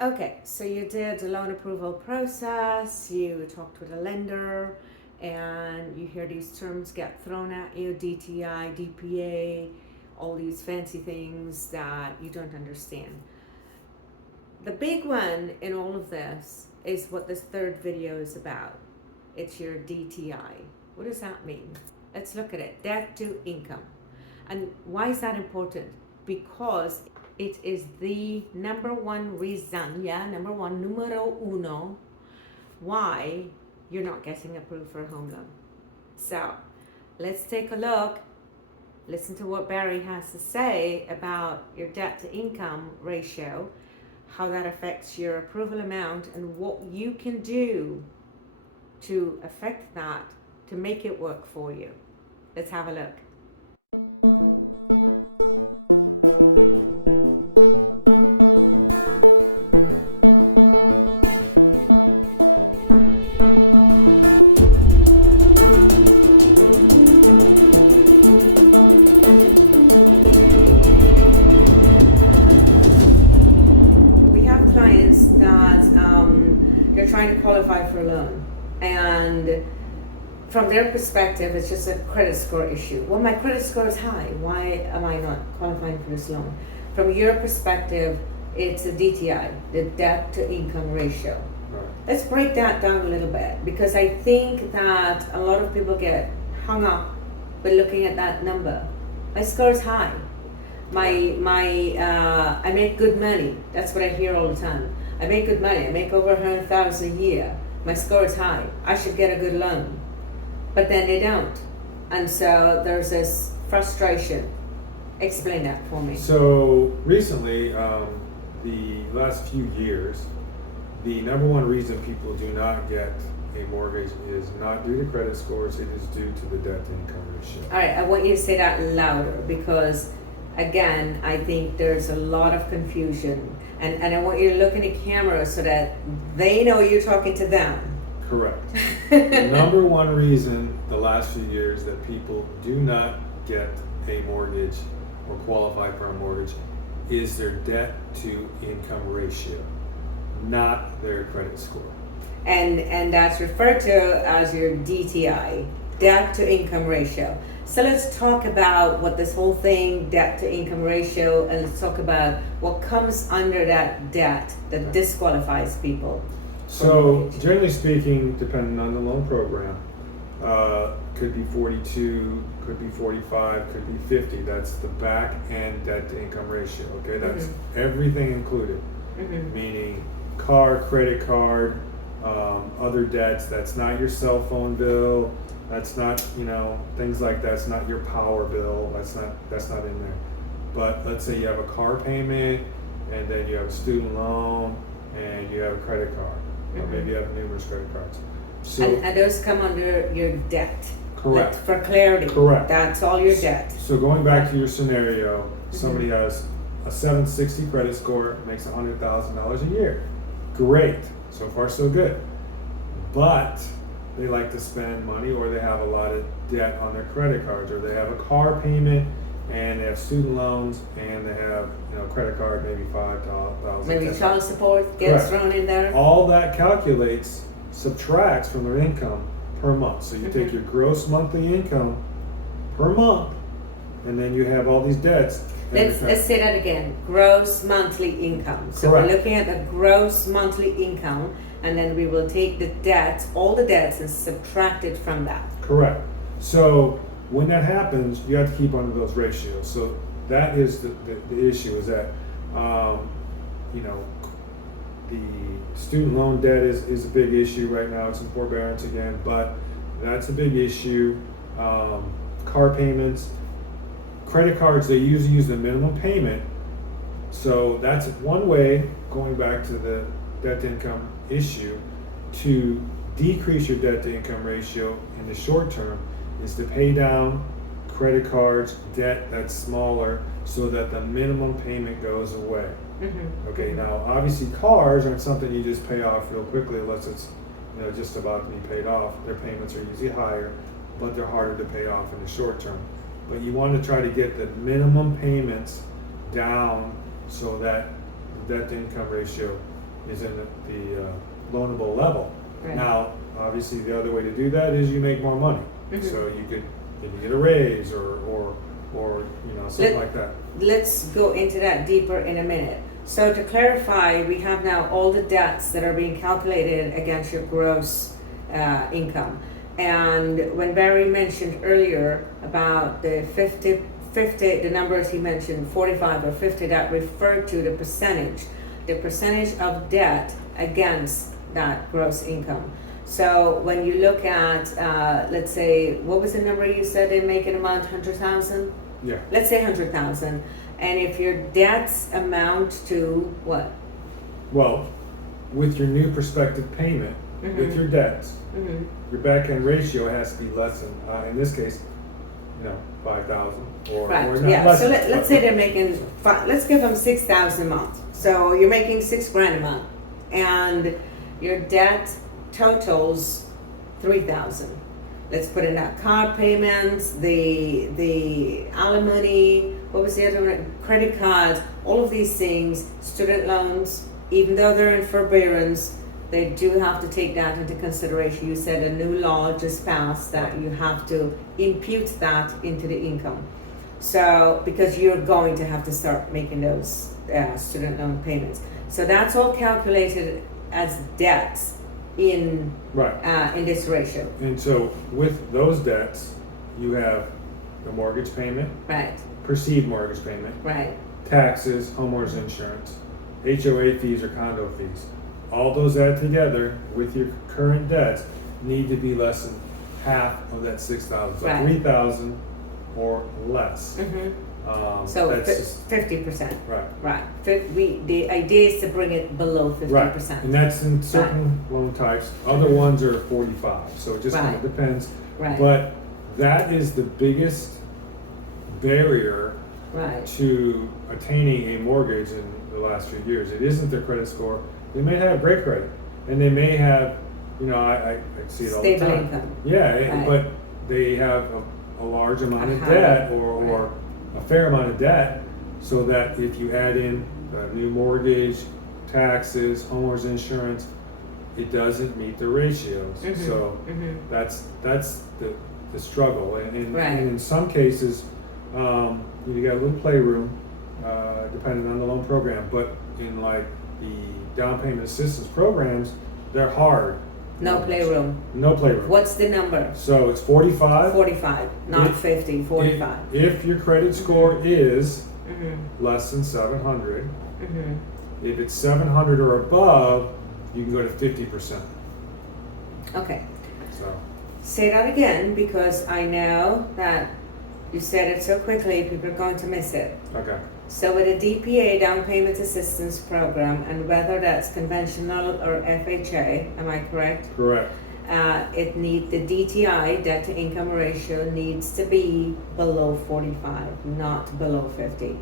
Okay, so you did the loan approval process, you talked with a lender, and you hear these terms get thrown at you, DTI, DPA, all these fancy things that you don't understand. The big one in all of this is what this third video is about. It's your DTI. What does that mean? Let's look at it. Debt to income. And why is that important? Because it is the number one reason, numero uno, why you're not getting approved for a home loan. So let's take a look. Listen to what Barry has to say about your debt to income ratio, how that affects your approval amount, and what you can do to affect that to make it work for you. Let's have a look. They're trying to qualify for a loan, and from their perspective it's just a credit score issue. Well, my credit score is high, why am I not qualifying for this loan? From your perspective, it's a DTI, the debt to income ratio. Right. Let's break that down a little bit, because I think that a lot of people get hung up by looking at that number. My score is high, I make good money. That's what I hear all the time. I make good money. I make over 100,000 a year. My score is high. I should get a good loan, but then they don't, and so there's this frustration. Explain that for me. So recently, the last few years, the number one reason people do not get a mortgage is not due to credit scores. It is due to the debt to income ratio. All right, I want you to say that louder, because again, I think there's a lot of confusion, and I want you to look in the camera so that they know you're talking to them. Correct. The number one reason the last few years that people do not get a mortgage or qualify for a mortgage is their debt to income ratio, not their credit score. And that's referred to as your DTI, debt to income ratio. So let's talk about what this whole thing, debt to income ratio, and let's talk about what comes under that debt that disqualifies people. So generally speaking, depending on the loan program, could be 42, could be 45, could be 50. That's the back end debt to income ratio. Okay, that's everything included, meaning car, credit card, other debts. That's not your cell phone bill. That's not, things like that. That's not your power bill. That's not in there. But let's say you have a car payment, and then you have a student loan, and you have a credit card. Or maybe you have numerous credit cards. So, and those come under your debt. correct. For clarity. Correct. That's all your debt. So going back to your scenario, somebody has a 760 credit score, makes $100,000 a year. Great. So far, so good. But they like to spend money, or they have a lot of debt on their credit cards, or they have a car payment, and they have student loans, and they have credit card, maybe $5,000. Maybe child support gets thrown in there. All that calculates, subtracts from their income per month. So you take your gross monthly income per month, and then you have all these debts. Let's say that again. Gross monthly income. So Correct. we're looking at the gross monthly income, and then we will take the debts, all the debts, and subtract it from that. Correct. So when that happens, you have to keep under those ratios. So that is the issue, is that the student loan debt is a big issue right now. It's in forbearance again, but that's a big issue. Car payments, credit cards, they usually use the minimum payment. So that's one way, going back to the debt to income issue, to decrease your debt to income ratio in the short term is to pay down credit cards, debt that's smaller, so that the minimum payment goes away. Okay, now obviously cars aren't something you just pay off real quickly unless it's just about to be paid off. Their payments are usually higher, but they're harder to pay off in the short term. But you want to try to get the minimum payments down so that the debt to income ratio is in the loanable level. Right. Now, obviously, the other way to do that is you make more money. So you could maybe get a raise or something like that. Let's go into that deeper in a minute. So to clarify, we have now all the debts that are being calculated against your gross income. And when Barry mentioned earlier about the 50, the numbers he mentioned, 45 or 50, that referred to the percentage of debt against that gross income. So when you look at, let's say, what was the number you said they make an amount, 100,000? Yeah. Let's say 100,000. And if your debts amount to what? Well, with your new prospective payment, with your debts, your back end ratio has to be less than, in this case, 5,000 or Right. or not Yeah. less So than- let's say they're making let's give them 6,000 a month. So you're making $6,000 a month, and your debt totals 3,000. Let's put in that car payments, the alimony. What was the other one? Credit cards. All of these things, student loans. Even though they're in forbearance, they do have to take that into consideration. You said a new law just passed that you have to impute that into the income. So, because you're going to have to start making those student loan payments. So that's all calculated as debts in this ratio. And so with those debts, you have the mortgage payment, Right, perceived mortgage payment, right, taxes, homeowners insurance, HOA fees or condo fees. All those add together with your current debts need to be less than half of that 6,000. So Right. 3,000 or less. So that's just 50%. right. Right. The idea is to bring it below 50%. Right. And that's in certain loan types. Other ones are 45. So it just kind of Right. depends. Right. But that is the biggest barrier Right. to attaining a mortgage in the last few years. It isn't their credit score. They may have great credit, and they may have, I see it all the Stable time. income. Yeah, Right. but they have a large amount of high- debt or a fair amount of debt, so that if you add in a new mortgage, taxes, homeowners insurance, it doesn't meet the ratios. So that's the struggle, and Right. and in some cases, you got a little playroom, depending on the loan program. But in like the down payment assistance programs, they're hard. No playroom. No playroom. What's the number? So it's 45. 45, not If- 50, 45. If your credit score is Mm-hmm. less than 700, Mm-hmm. if it's 700 or above, you can go to 50%. Okay. So Say that again, because I know that you said it so quickly, people are going to miss it. okay, So with a DPA, down payment assistance program, and whether that's conventional or FHA, am I correct? correct. The DTI, debt to income ratio, needs to be below 45, not below 50.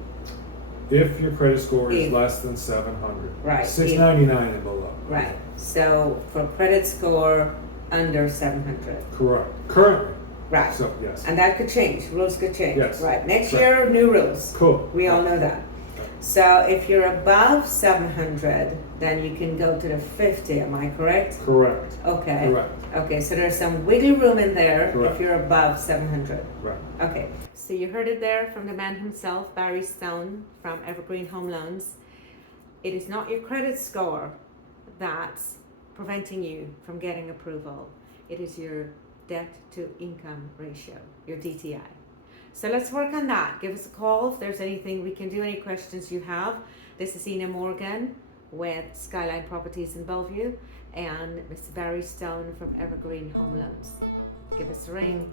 If your credit score is If- less than 700, Right. 699 and below. Right. So for credit score under 700. Correct. Currently. Right. So yes. And that could change. Rules could change. Yes. Right. Next Right. year, new rules. Cool. We all know that. So if you're above 700, then you can go to the 50. Am I correct? Correct. Okay. Correct. Okay. So there's some wiggle room in there Correct. if you're above 700. Right. Okay. So you heard it there from the man himself, Barry Stone from Evergreen Home Loans. It is not your credit score that's preventing you from getting approval. It is your debt to income ratio, your DTI. So let's work on that. Give us a call if there's anything we can do, any questions you have. This is Enna Morgan with Skyline Properties in Bellevue and Mr. Barry Stone from Evergreen Home Loans. Give us a ring.